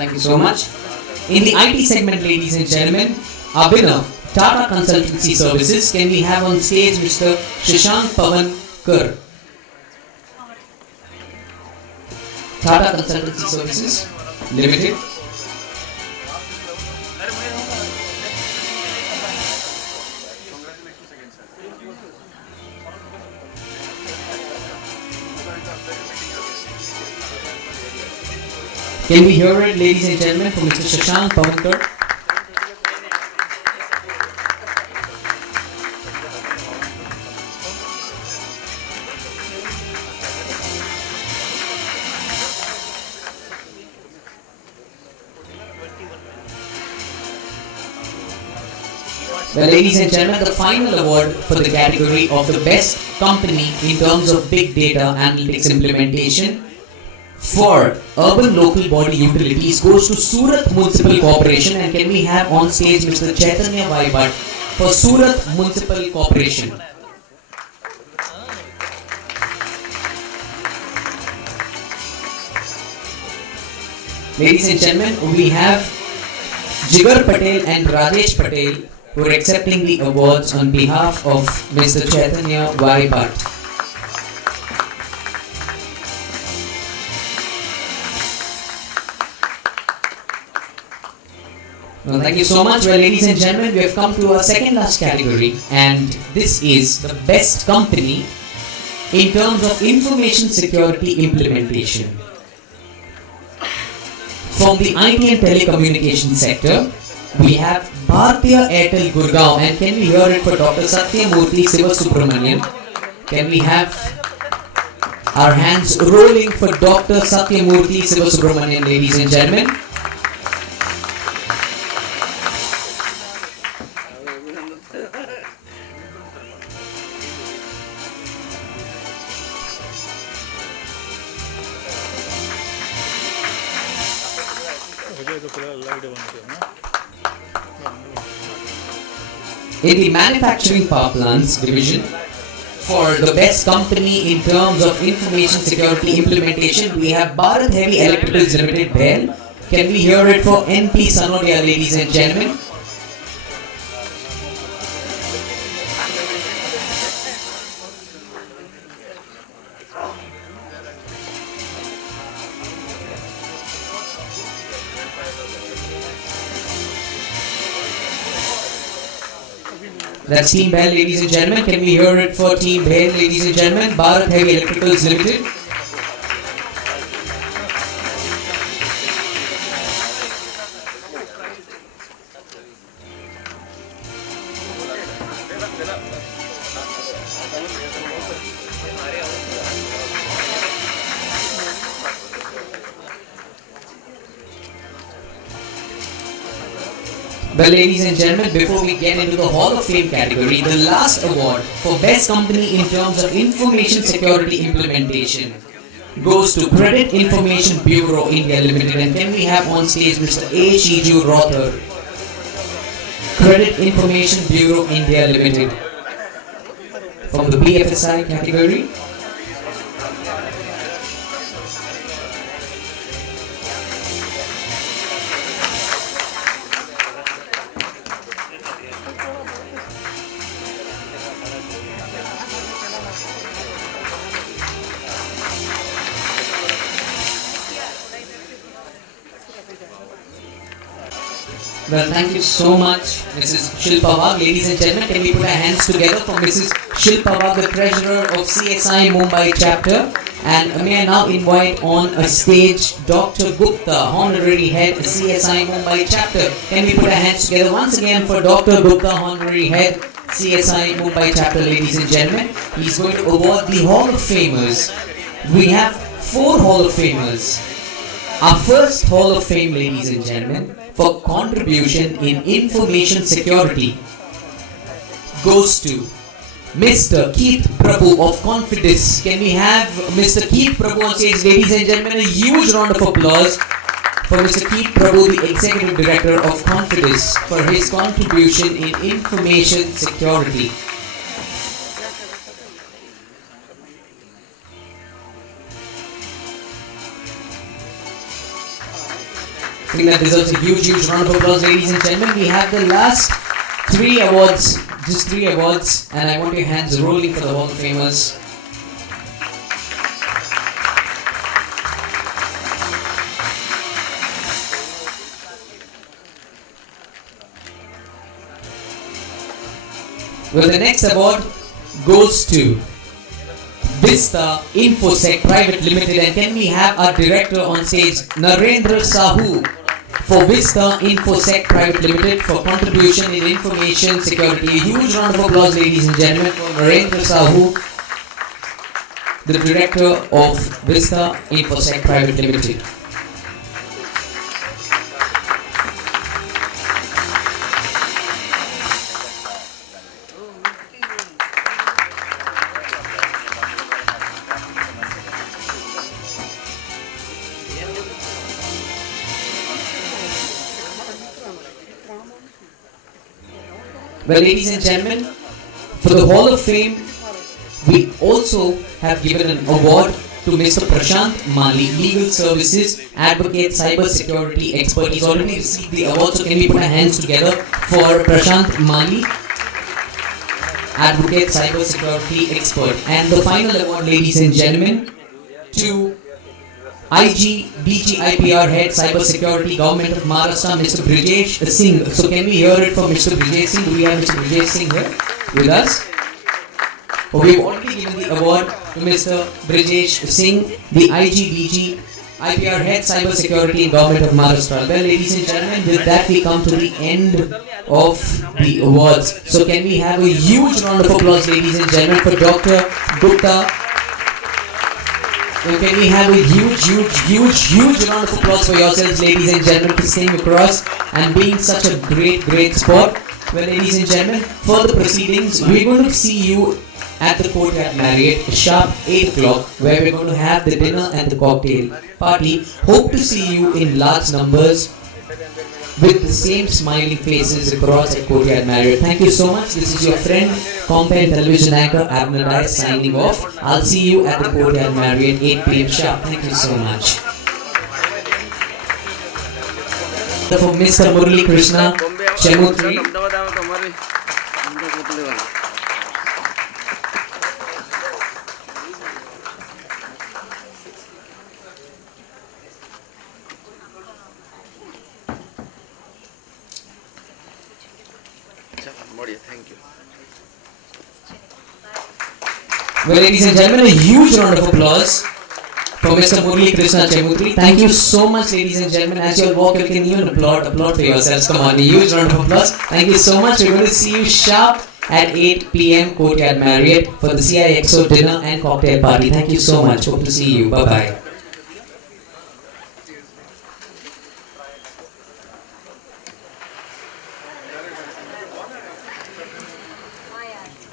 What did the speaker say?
Thank you so much. In the IT segment, ladies and gentlemen, our winner, Tata Consultancy Services. Can we have on stage Mr. Shashank Pavankar? Tata Consultancy Services Limited. Can we hear it, ladies and gentlemen, from Mr. Shashank Pavankar? Well, ladies and gentlemen, the final award for the category of the best company in terms of big data analytics implementation for urban local body utilities goes to Surat Municipal Corporation. And can we have on stage Mr. Chaitanya Vaibat for Surat Municipal Corporation? Ladies and gentlemen, we have Jigar Patel and Rajesh Patel who are accepting the awards on behalf of Mr. Chaitanya Vaibat. Well, thank you so much. Well, ladies and gentlemen, we have come to our second last category, and this is the best company in terms of information security implementation. From the IT and telecommunication sector, we have Bhartiya Airtel Gurgaon, and can we hear it for Dr. Satyamurthy Sivasubramanian? Can we have our hands rolling for Dr. Satyamurthy Sivasubramanian, ladies and gentlemen? In the manufacturing power plants division, for the best company in terms of information security implementation, we have Bharat Heavy Electricals Limited, BHEL. Can we hear it for NP Sanodia, ladies and gentlemen? That's Team BHEL, ladies and gentlemen. Can we hear it for Team BHEL, ladies and gentlemen? Bharat Heavy Electricals Limited. Well, ladies and gentlemen, before we get into the Hall of Fame category, the last award for Best Company in terms of information security implementation goes to Credit Information Bureau India Limited. And can we have on stage Mr. A. Shiju Rothar, Credit Information Bureau India Limited, from the BFSI category? Well, thank you so much, Mrs. Shilpa Wagh. Ladies and gentlemen, can we put our hands together for Mrs. Shilpa Wagh, the treasurer of CSI Mumbai chapter? And may I now invite on a stage Dr. Gupta, honorary head CSI Mumbai chapter. Can we put our hands together once again for Dr. Gupta, honorary head CSI Mumbai chapter, ladies and gentlemen? He's going to award the Hall of Famers. We have 4 Hall of Famers. Our first Hall of Fame, ladies and gentlemen, for contribution in information security goes to Mr. Keith Prabhu of Confidis. Can we have Mr. Keith Prabhu on stage, ladies and gentlemen? A huge round of applause for Mr. Keith Prabhu, the Executive Director of Confidis, for his contribution in information security. something that deserves a huge, huge round of applause, ladies and gentlemen. We have the last 3 awards, just 3 awards, and I want your hands rolling for the Hall of Famers. Well, the next award goes to Vista Infosec Private Limited, and can we have our director on stage, Narendra Sahu, for Vista Infosec Private Limited for contribution in information security. A huge round of applause, ladies and gentlemen, for Narendra Sahu, the director of Vista Infosec Private Limited. Well, ladies and gentlemen, for the Hall of Fame, we also have given an award to Mr. Prashant Mali, Legal Services Advocate Cyber Security Expert. He's already received the award, so can we put our hands together for Prashant Mali, Advocate Cyber Security Expert. And the final award, ladies and gentlemen, to IG DG IPR Head Cyber Security, Government of Maharashtra, Mr. Brijesh Singh. So can we hear it from Mr. Brijesh Singh? Do we have Mr. Brijesh Singh here with us? Oh, we've already given the award to Mr. Brijesh Singh, the IG DG IPR Head Cyber Security in Government of Maharashtra. Well, ladies and gentlemen, with that we come to the end of the awards. So can we have a huge round of applause, ladies and gentlemen, for Dr. Gupta. So can we have a huge round of applause for yourselves, ladies and gentlemen, for staying across and being such a great sport. Well, ladies and gentlemen, for the proceedings, we're going to see you at the Courtyard Marriott sharp 8 o'clock, where we're going to have the dinner and the cocktail party. Hope to see you in large numbers with the same smiling faces across at Courtyard Marriott. Thank you so much. This is your friend, competent television anchor Abner Dice signing off. I'll see you at the Courtyard Marriott 8 p.m. sharp. Thank you so much. For Mr. Murali Krishna Chemutri. Thank you. Well, ladies and gentlemen, a huge round of applause for Mr. Murali Krishna Chemutri. Thank you so much, ladies and gentlemen. As you all walk, you can even applaud for yourselves. Come on, a huge round of applause. Thank you so much. We're going to see you sharp at 8 p.m. Courtyard Marriott for the CIXO dinner and cocktail party. Thank you so much. Hope to see you. Bye-bye.